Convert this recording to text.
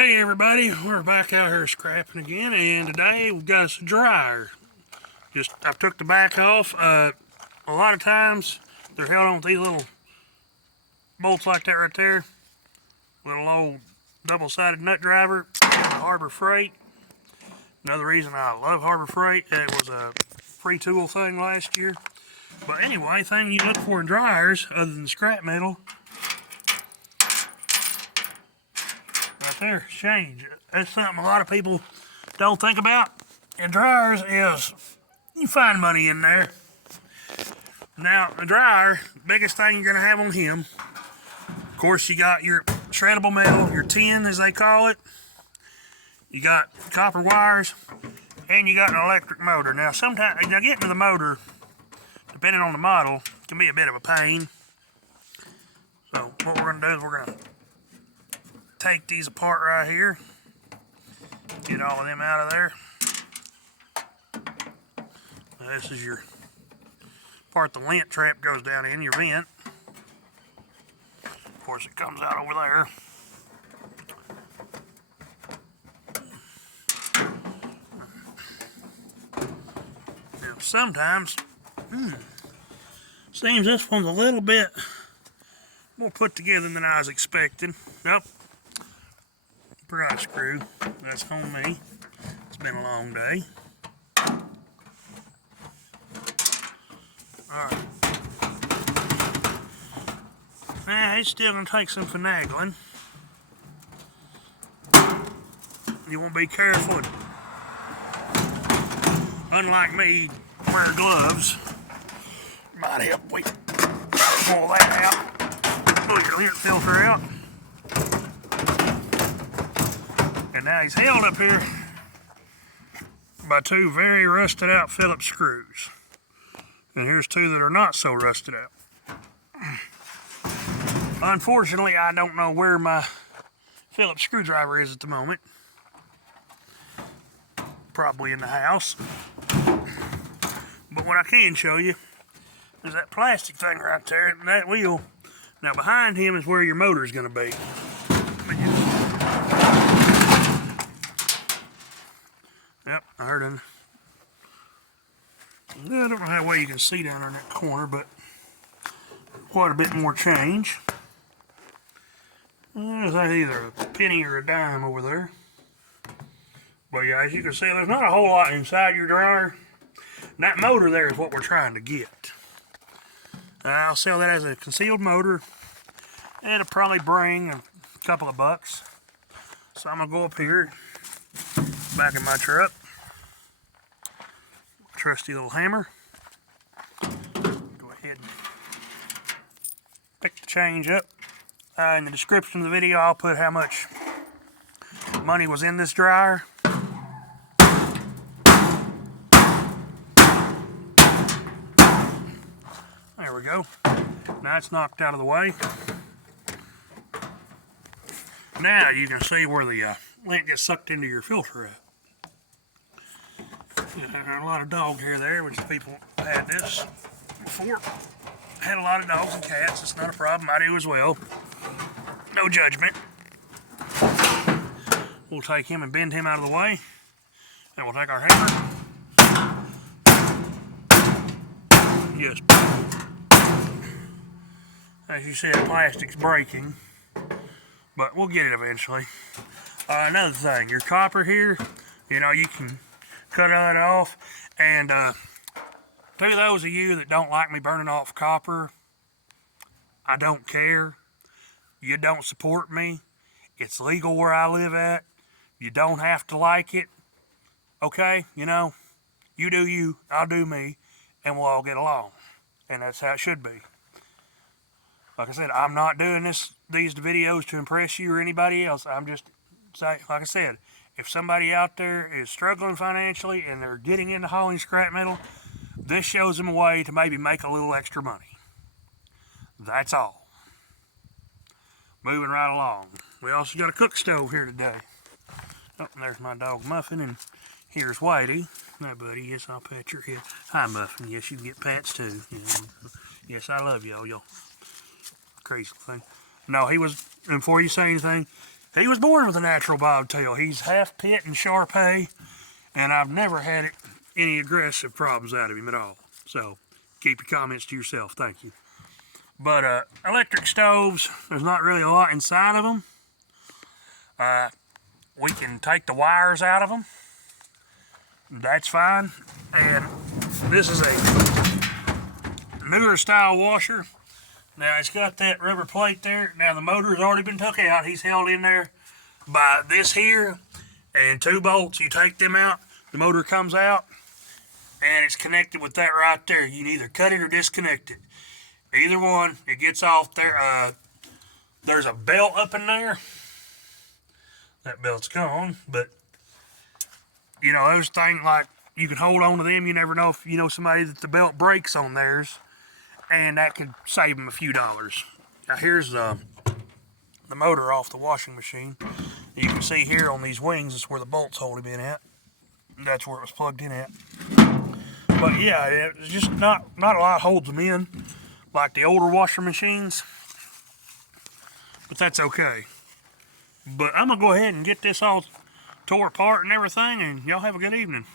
Hey everybody, we're back out here scrapping again, and today we've got us a dryer. I took the back off. A lot of times they're held on with these little bolts like that right there. Little old double-sided nut driver, Harbor Freight. Another reason I love Harbor Freight, it was a free tool thing last year. But anyway, thing you look for in dryers, other than scrap metal, right there, change. That's something a lot of people don't think about in dryers is you find money in there. Now, the dryer, biggest thing you're going to have on him, of course, you got your shreddable metal, your tin as they call it. You got copper wires, and you got an electric motor. Now, sometimes, getting to the motor, depending on the model, can be a bit of a pain. So, what we're going to do is we're going to take these apart right here. Get all of them out of there. Now, this is your part the lint trap goes down in, your vent. Of course, it comes out over there. Now, sometimes, seems this one's a little bit more put together than I was expecting. Nope. Pry screw. That's on me. It's been a long day. Alright. Now, it's still going to take some finagling. You want to be careful. Unlike me, wear gloves. Might help we pull that out. Pull your lint filter out. And now he's held up here by two very rusted out Phillips screws. And here's two that are not so rusted out. Unfortunately, I don't know where my Phillips screwdriver is at the moment. Probably in the house. But what I can show you is that plastic thing right there, and that wheel. Now behind him is where your motor is going to be. Yep, I heard him. I don't know how well you can see down there in that corner, but quite a bit more change. There's either a penny or a dime over there. But yeah, as you can see, there's not a whole lot inside your dryer. And that motor there is what we're trying to get. I'll sell that as a concealed motor. It'll probably bring a couple of bucks. So I'm going to go up here, back in my truck. Trusty little hammer. Go ahead and pick the change up. In the description of the video, I'll put how much money was in this dryer. There we go. Now it's knocked out of the way. Now you can see where the lint gets sucked into your filter at. A lot of dog hair there, which people had this before. Had a lot of dogs and cats. It's not a problem. I do as well. No judgment. We'll take him and bend him out of the way. And we'll take our hammer. Just, as you see, the plastic's breaking. But we'll get it eventually. Another thing, your copper here, you can cut that off. And to those of you that don't like me burning off copper, I don't care. You don't support me. It's legal where I live at. You don't have to like it. Okay? You do you, I'll do me, and we'll all get along. And that's how it should be. Like I said, I'm not doing these videos to impress you or anybody else. I'm just saying, like I said, if somebody out there is struggling financially and they're getting into hauling scrap metal, this shows them a way to maybe make a little extra money. That's all. Moving right along. We also got a cook stove here today. Oh, and there's my dog Muffin, and here's Whitey. Hi, buddy. Yes, I'll pat your head. Hi, Muffin. Yes, you can get pats too. Yes, I love y'all. Y'all crazy thing. No, he was, and before you say anything, he was born with a natural bobtail. He's half pit and Shar-Pei, and I've never had any aggressive problems out of him at all. So keep your comments to yourself. Thank you. But electric stoves, there's not really a lot inside of them. We can take the wires out of them. That's fine. And this is a newer style washer. Now it's got that rubber plate there. Now the motor's already been took out. He's held in there by this here and 2 bolts. You take them out, the motor comes out, and it's connected with that right there. You can either cut it or disconnect it. Either one, it gets off there. There's a belt up in there. That belt's gone, but you know, those things like you can hold on to them. You never know if you know somebody that the belt breaks on theirs, and that could save them a few dollars. Now here's the motor off the washing machine. You can see here on these wings is where the bolts hold him in at. That's where it was plugged in at. But yeah, it's just not a lot holds them in like the older washer machines. But that's okay. But I'm gonna go ahead and get this all tore apart and everything, and y'all have a good evening.